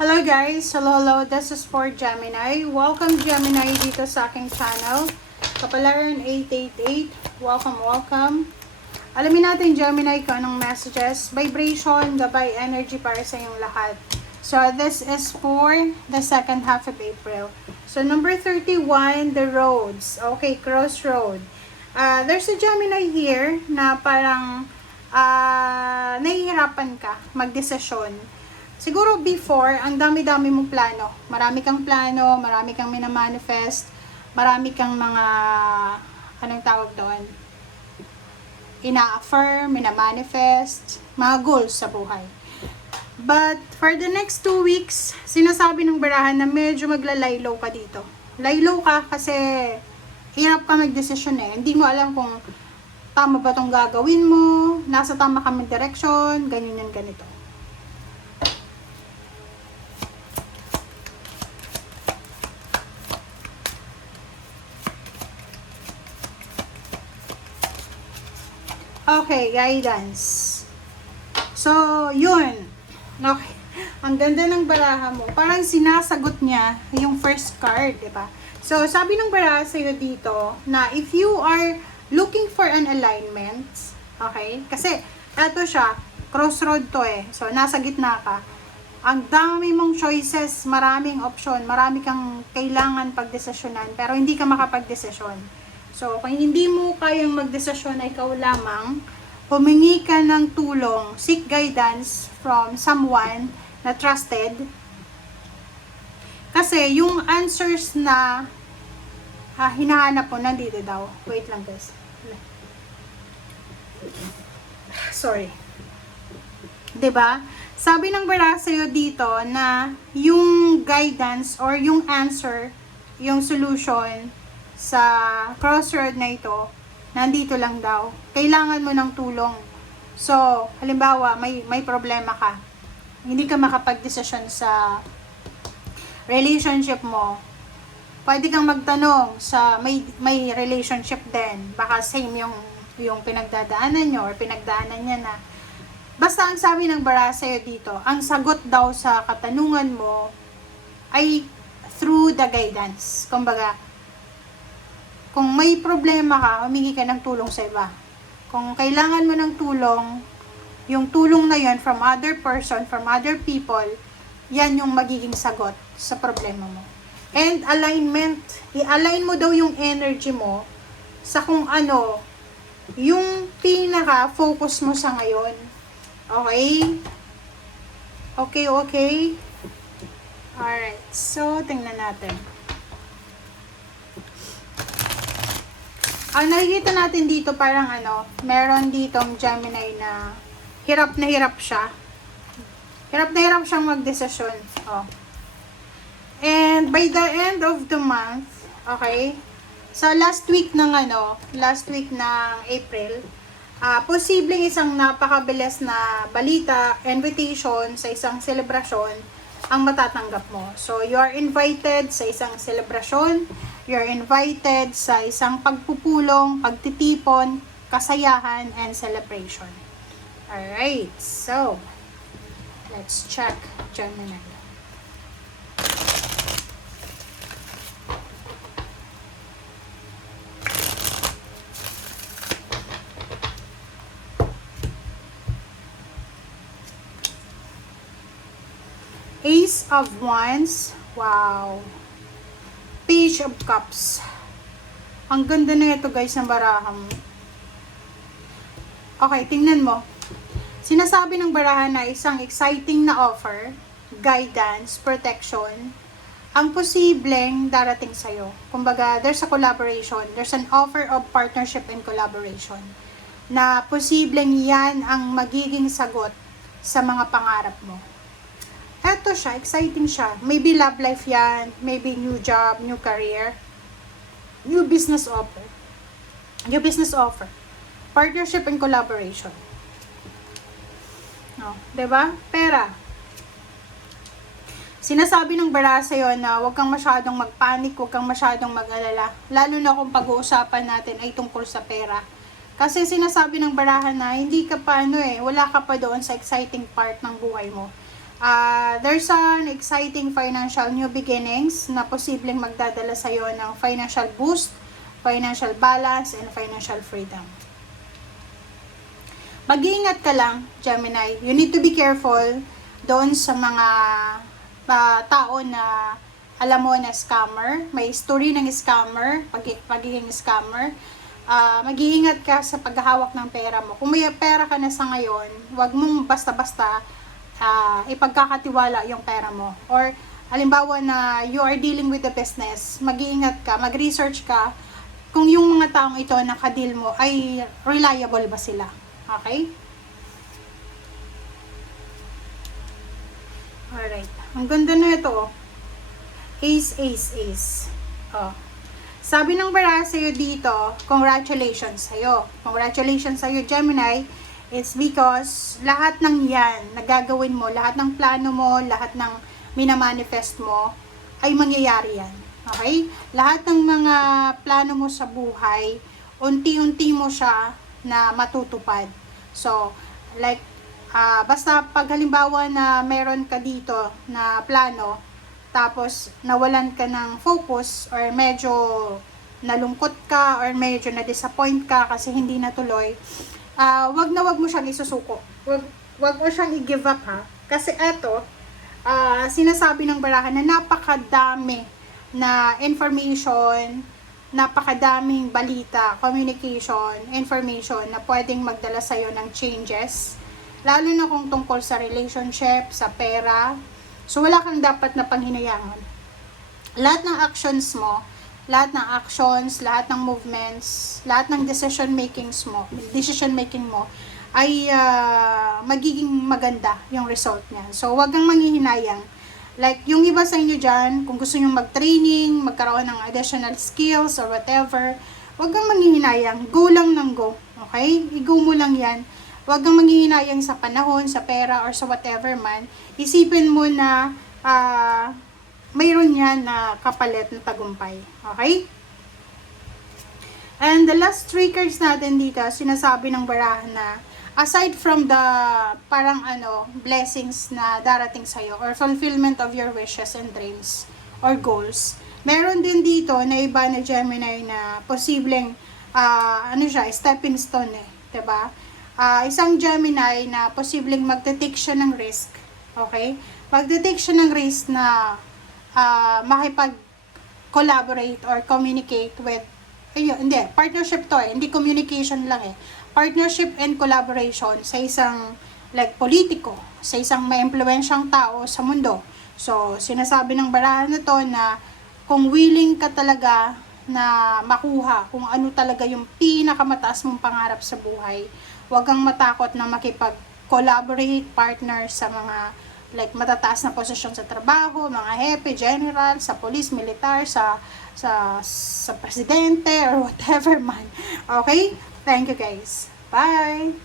Hello guys! Hello! This is for Gemini. Welcome Gemini dito sa aking channel. Kapalaran 888. Welcome. Alamin natin Gemini kung anong messages, vibration, gabay, energy para sa inyong lahat. So this is for the second half of April. So number 31, the roads. Okay, crossroad. There's a Gemini here na parang nahihirapan ka magdesisyon. Siguro before, ang dami-dami mong plano. Marami kang plano, marami kang minamanifest, marami kang mga, anong tawag doon? Ina-affirm, minamanifest, mga goals sa buhay. But for the next 2 weeks, sinasabi ng barahan na medyo maglalaylo ka dito. Laylo ka kasi hirap ka magdesisyon eh. Hindi mo alam kung tama ba itong gagawin mo, nasa tama ka mag-direction, ganyan yan, ganito. Okay, guidance. So, yun. Okay. Ang ganda ng baraha mo. Parang sinasagot niya yung first card, di ba? So, sabi ng baraha sa'yo dito na if you are looking for an alignment, okay? Kasi, eto siya, crossroad to eh. So, nasa gitna ka. Ang dami mong choices, maraming option, marami kang kailangan pagdesisyonan, pero hindi ka makapagdesisyon. So, kung hindi mo kayang magdesisyon na ikaw lamang, humingi ka ng tulong, seek guidance from someone na trusted. Kasi yung answers na hinahanap mo, nandito daw. Wait lang guys. Sorry. 'Di ba? Sabi ng baraha sa'yo dito na yung guidance or yung answer, yung solution sa crossroad na ito, nandito lang daw. Kailangan mo ng tulong. So, halimbawa, may problema ka. Hindi ka makapag-desisyon sa relationship mo. Pwede kang magtanong sa may relationship din. Baka same yung pinagdadaanan nyo or pinagdaanan niya na. Basta ang sabi ng baraha sa'yo dito, ang sagot daw sa katanungan mo ay through the guidance. Kumbaga, kung may problema ka, humingi ka ng tulong sa iba. Kung kailangan mo ng tulong, yung tulong na yon from other person, from other people, yan yung magiging sagot sa problema mo. And alignment, i-align mo daw yung energy mo sa kung ano, yung pinaka-focus mo sa ngayon. Okay? Okay? Alright, so tingnan natin. Ang nakikita natin dito parang meron ditong Gemini na hirap siya. Hirap na hirap siyang magdesisyon. Oh. And by the end of the month, okay, sa last week ng April, posibleng isang napakabilis na balita, invitation sa isang selebrasyon ang matatanggap mo. So, you are invited sa isang selebrasyon, you're invited sa isang pagpupulong, pagtitipon, kasayahan, and celebration. Alright, so, let's check Gemini. Ace of Wands. Wow. Page of Cups. Ang ganda na ito guys ng baraha mo. Okay, tingnan mo. Sinasabi ng baraha na isang exciting na offer, guidance, protection, ang posibleng darating sa'yo. Kumbaga, there's a collaboration. There's an offer of partnership and collaboration na posibleng yan ang magiging sagot sa mga pangarap mo. Eto siya, exciting siya. Maybe love life yan, maybe new job, new career, new business offer. New business offer. Partnership and collaboration. No, 'di ba? Pera. Sinasabi ng baraha sa'yo na huwag kang masyadong magpanik, huwag kang masyadong mag-alala. Lalo na kung pag-uusapan natin ay tungkol sa pera. Kasi sinasabi ng baraha na hindi ka pa wala ka pa doon sa exciting part ng buhay mo. There's an exciting financial new beginnings na posibleng magdadala sa'yo ng financial boost, financial balance, and financial freedom. Mag-iingat ka lang, Gemini. You need to be careful doon sa mga tao na alam mo na scammer. May story ng scammer, pagiging scammer. Mag-iingat ka sa paghahawak ng pera mo. Kung may pera ka na sa ngayon, wag mong basta-basta ipagkakatiwala yung pera mo. Or halimbawa na you are dealing with the business, mag-iingat ka, mag-research ka kung yung mga taong ito na ka-deal mo ay reliable ba sila. Okay? Alright. Ang ganda na ito. Ace, ace, ace. Oh. Sabi ng bara sa'yo dito, congratulations sa'yo. Congratulations sa'yo, Gemini. It's because lahat ng yan, nagagawin mo, lahat ng plano mo, lahat ng minamanifest mo, ay mangyayari yan. Okay? Lahat ng mga plano mo sa buhay, unti-unti mo siya na matutupad. So, like, basta pag halimbawa na meron ka dito na plano, tapos nawalan ka ng focus, or medyo nalungkot ka, or medyo na-disappoint ka kasi hindi natuloy, wag mo siyang isusuko. Wag mo siyang i-give up, ha. Kasi eto, sinasabi ng barahan na napakadami na information, napakadaming balita, communication, information na pwedeng magdala sa'yo ng changes. Lalo na kung tungkol sa relationship, sa pera. So, wala kang dapat na panghinayangan. Lahat ng actions mo, lahat ng movements, lahat ng decision making mo ay magiging maganda yung result niya. So, wag kang manghihinayang. Like, yung iba sa inyo dyan, kung gusto nyo mag-training, magkaroon ng additional skills or whatever, wag kang manghihinayang. Go lang ng go. Okay? I-go mo lang yan. Wag kang manghihinayang sa panahon, sa pera, or sa whatever man. Isipin mo na mayroon yan na kapalit na tagumpay. Okay? And the last three cards natin dito, sinasabi ng barahan na aside from the parang blessings na darating sa'yo or fulfillment of your wishes and dreams or goals, meron din dito na iba na Gemini na posibleng stepping stone diba? Isang Gemini na posibleng magte-take siya ng risk. Okay? Magte-take siya ng risk na makipag-collaborate or communicate with, partnership to hindi communication lang partnership and collaboration sa isang politiko, sa isang maimpluwensyang tao sa mundo. So, sinasabi ng barahan na to na kung willing ka talaga na makuha kung ano talaga yung pinakamataas mong pangarap sa buhay, huwag kang matakot na makipag-collaborate, partner sa mga matataas na posisyon sa trabaho, mga hepe, general, sa police, militar, sa presidente, or whatever man. Okay? Thank you guys. Bye!